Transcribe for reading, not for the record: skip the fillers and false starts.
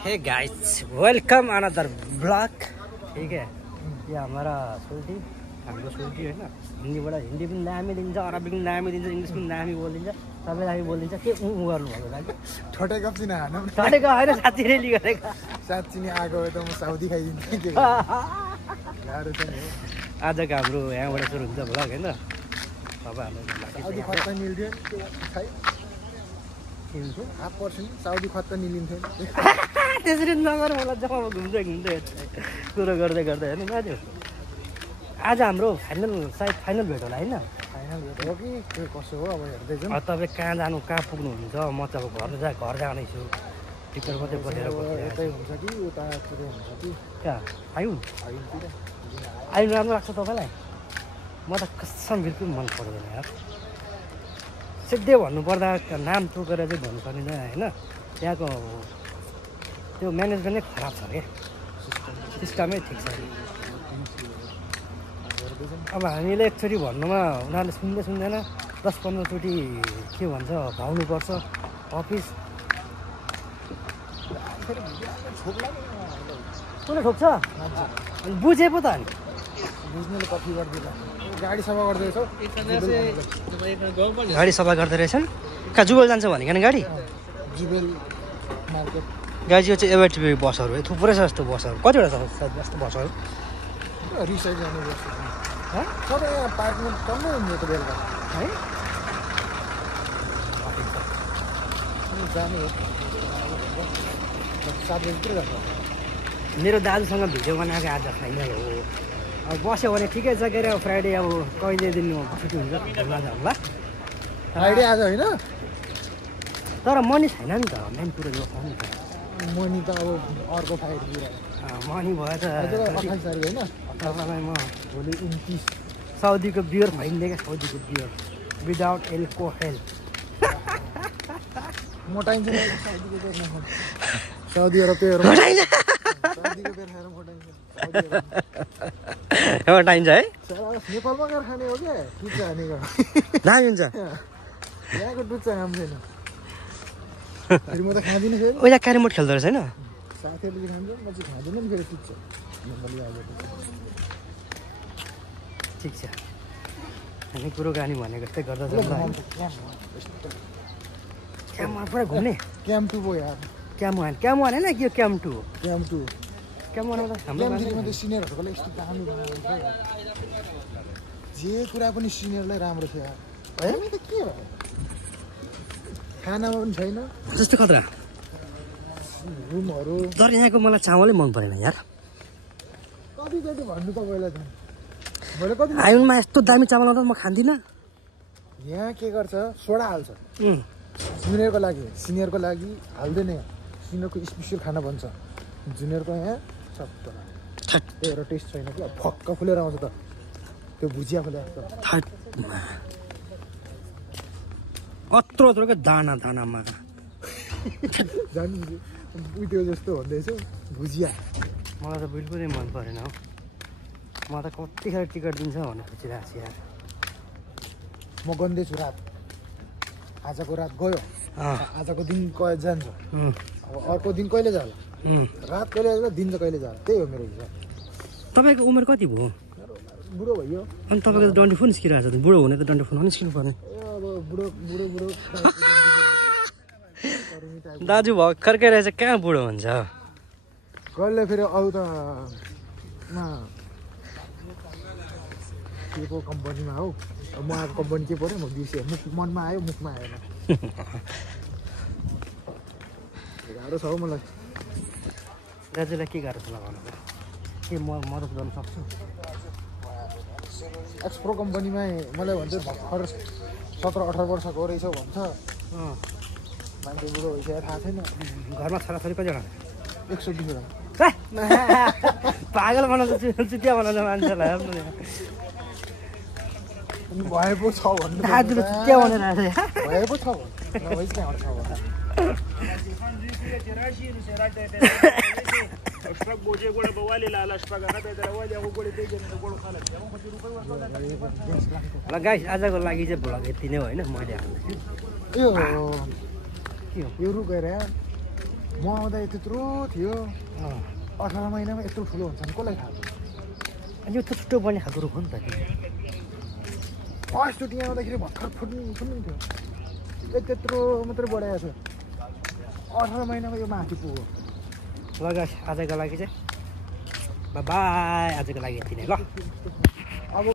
Hey guys welcome another blog. ठीक है, ये हमारा सोल्टी हाम्रो सोल्टी होइन। हिन्दीबाट हिन्दी पनि नामी दिन्छ, अरबी पनि नामी दिन्छ, इङ्ग्लिस पनि नामी बोलिदिन्छ, सबै नामी बोलिदिन्छ। के गर्नुभएको दाजु? ठटेको चिना हान ठटेको होइन, साँच्ची रेली गरेको। साँच्ची नै आएको भए त म साउदी खाइदिन्थेँ। गाह्रो छ नि। आजको हाम्रो यहाँबाट सुरु हुन्छ ब्लग होइन। साउदी खत निल्थ्यो हाफ पर्सेन्ट साउदी खत निलिन्थ्यो। त्यसरी नगर मलाई जब घुम्दै कुरो गर्दै गर्दै होइन दाजु। आज हाम्रो सायद फाइनल भेट होला होइन। फाइनल भेट हो कि त्यो कसो हो अब हेर्दै जाउँ। तपाईँ कहाँ जानु, कहाँ पुग्नुहुन्छ? म चाहिँ अब घर जाँदैछु। टिकट मात्रै बसेर यतै हुन्छ कि उतातिर हुन्छ कि कहाँ आयौँ आइनतिर आइनु राम्रो लाग्छ तपाईँलाई? म त कसम बिल्कुल मन पर्दैन यार। सिधै भन्नुपर्दा नाम तोकेर चाहिँ भन्नु सकिँदैन होइन। त्यहाँको त्यो म्यानेजमेन्ट नै खराब छ क्या, सिस्टमै ठिक छ। अब हामीले एकचोटि भन्नुमा उनीहरूले सुन्दैन। 10-15 चोटि के भन्छ भाउनुपर्छ अफिस। कसले ठोक्छ? बुझे पो त अनि बुझ्नेले कफी गरिदिन्छ। गाडी सफा गर्दैछौ? गाडी सफा गर्दै रहेछन्। कहाँ जुबल जान्छ भनेको गाडी? जुबेल मार्केट गाडी चाहिँ एभरेटिभ बसहरू है, थुप्रै छ जस्तो बसहरू। कतिवटा छ जस्तो बसहरू? रिसाइड जाने बस सबै यहाँ पार्कमा कमै हुन्छ त बेलुका है। जाने 7 बजीतिर जान्छ। मेरो दाजुसँग भिडियो बनाएको आज फाइनल हो। अब बस्यो भने ठिकै छ के अरे। अब फ्राइडे अब कहिले दिन छुट्टी हुन्छ घुम्न जाउँला। फ्राइडे आज होइन, तर मनी छैन नि त, मेन कुरो यो हो नि त। मनी त अब अर्को फ्राइडे मनी भयो त 28 तारिक होइन। तपाईँलाई म भोलि 29 साउदीको बियर खुवाइदिँदै क्या, साउदीको बियर विदाउट एल्कोहल। मोटाइन्छ नि साउदीको बेर नखानु। साउदी अरब पेयर मोटाइन्छ साउदीको बेर खाएर मोटाइन्छ। मोटाइन्छ है। नेपालमा गएर खाने हो क्या टुच्चा हानेको दामी हुन्छ। यहाँको टुच्चा काम छैन। फेरि म त खाँदिनँ। फेरि उहिले क्यारमोट खेल्दो रहेछ होइन? साथीहरूले खान्छ, म चाहिँ खाँदिनँ नि। फेरि टुच्चा ठिक छ। हामी कुरोकानी भनेको जस्तै गर्दा क्याममा पुरा घुम्ने। क्याम्प टु पो यार। क्याम वान होइन कि यो क्याम टू? क्याम्प टु क्याम वान हाम्रो क्याम्पमा त सिनियरहरूको लागि यस्तो दामी बनाएको छ। जे कुरा पनि सिनियरलाई राम्रो छ यार। हामी त के भयो, खानामा पनि छैन जस्तो खतरा रुमहरू। तर यहाँको मलाई चामलै मन परेन यार। कतिचोटि भन्नु तपाईँलाई त मैले कति आइनुमा यस्तो दामी चामल आउँदा म खान्दिनँ। यहाँ के गर्छ, सोडा हाल्छ सिनियरको लागि हाल्दैन। यहाँ सिनियरको स्पेसियल खाना बन्छ, जुनियरको यहाँ सबै एउटा टेस्ट छैन कि। फक्क फुलेर आउँछ त त्यो भुजिया फुलेर अत्रो दानामा जानु त्यो जस्तो भन्दैछ भुजिया। मलाई त बिल्कुलै मन परेन हौ। म त कतिखेर टिकट दिन्छ भनेर सोचिरहेको छु यार। म गन्दैछु रात। आजको रात गयो, आजको दिन जान्छ। अब अर्को दिन कहिले जाला, रात कहिले जाला, दिन चाहिँ कहिले जाला, त्यही हो मेरो हिसाब। तपाईँको उमेर कति भयो? बुढो भइयो। अनि तपाईँको त डन्डी फोन निस्किरहेको छ त। बुढो हुने त डन्डी फोन निस्किनु पर्ने। अब बुढो दाजु भर्खरकै रहेछ, कहाँ बुढो हुन्छ? कहिले फेरि अरू त के को कम्पनीमा हौ। अब म आएको कम्पनी के पऱ्यो म बिर्सेँ। मनमा आयो, मुखमा आएन। गाह्रो छ हौ मलाई। दाजुलाई के गाह्रो छ लगाउनु? के म मद्दत गर्न सक्छु? एक्सप्रो कम्पनीमा मलाई भन्छ भर्खर 17-18 वर्षको रहेछौ भन्छ। मान्छे बुढो भइसक्यो थाहा छैन। घरमा छोराछोरी कतिजना? 120 जना। पागल बनाउँछ, चुतिया बनाउँछ मान्छेलाई। भए पो छ भन्नु। दाजु चुतिया बनाएर भए पो छ भन्नु कहाँबाट छ भन्नु। ल गाइस, आजको लागि चाहिँ भ्लग यति नै हो होइन। मैले हाल्दैछु यो के हो यो रुख गएर म आउँदा त्यत्रो थियो 18 महिनामा यत्रो ठुलो हुन्छ नि कसलाई थाहा छ अनि यो त छुट्टो पर्ने खालको रुख हो नि त फर्स्टचोटि यहाँ आउँदाखेरि भर्खर फुट्नु थियो त्यत्रो मात्रै बढाएको छ 18 महिनामा यो माथि पुग्यो ल गाइस आजको लागि चाहिँ बाई आजको लागि यति नै ल अब